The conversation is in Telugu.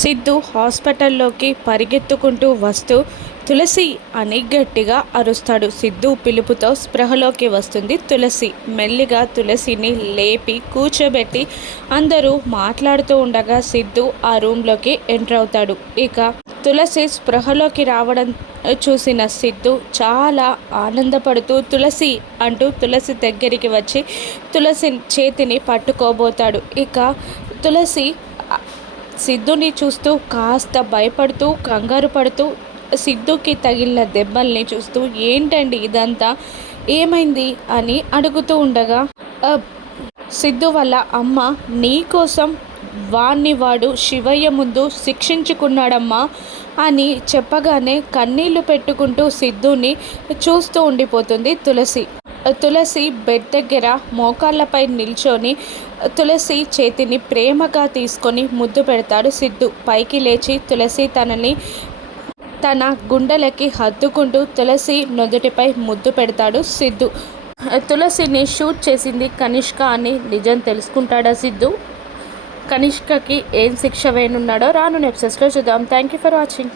సిద్ధు హాస్పిటల్లోకి పరిగెత్తుకుంటూ వస్తూ తులసి అని గట్టిగా అరుస్తాడు. సిద్ధు పిలుపుతో స్పృహలోకి వస్తుంది తులసి. మెల్లిగా తులసిని లేపి కూర్చోబెట్టి అందరూ మాట్లాడుతూ ఉండగా సిద్ధు ఆ రూమ్లోకి ఎంటర్ అవుతాడు. ఇక తులసి స్పృహలోకి రావడం చూసిన సిద్ధు చాలా ఆనందపడుతూ తులసి అంటూ తులసి దగ్గరికి వచ్చి తులసి చేతిని పట్టుకోబోతాడు. ఇక తులసి సిద్ధుని చూస్తూ కాస్త భయపడుతూ కంగారు పడుతూ సిద్ధుకి తగిలిన దెబ్బల్ని చూస్తూ ఏంటండి ఇదంతా, ఏమైంది అని అడుగుతూ ఉండగా సిద్ధు వల్ల అమ్మ నీకోసం వాడు శివయ్య ముందు శిక్షించుకున్నాడమ్మా అని చెప్పగానే కన్నీళ్లు పెట్టుకుంటూ సిద్ధుని చూస్తూ ఉండిపోతుంది తులసి. తులసి బెడ్ దగ్గర మోకాళ్ళపై నిల్చొని తులసి చేతిని ప్రేమగా తీసుకొని ముద్దు పెడతాడు సిద్ధు. పైకి లేచి తులసి తన గుండెలకి హత్తుకుంటూ తులసి నుదుటిపై ముద్దు పెడతాడు సిద్ధు. తులసిని షూట్ చేసింది కనిష్క అని నిజం తెలుసుకుంటాడా సిద్ధు? కనిష్కకి ఏం శిక్ష వేయనున్నాడో రాను ఎపిసోడ్స్లో చూద్దాం. Thank you for watching.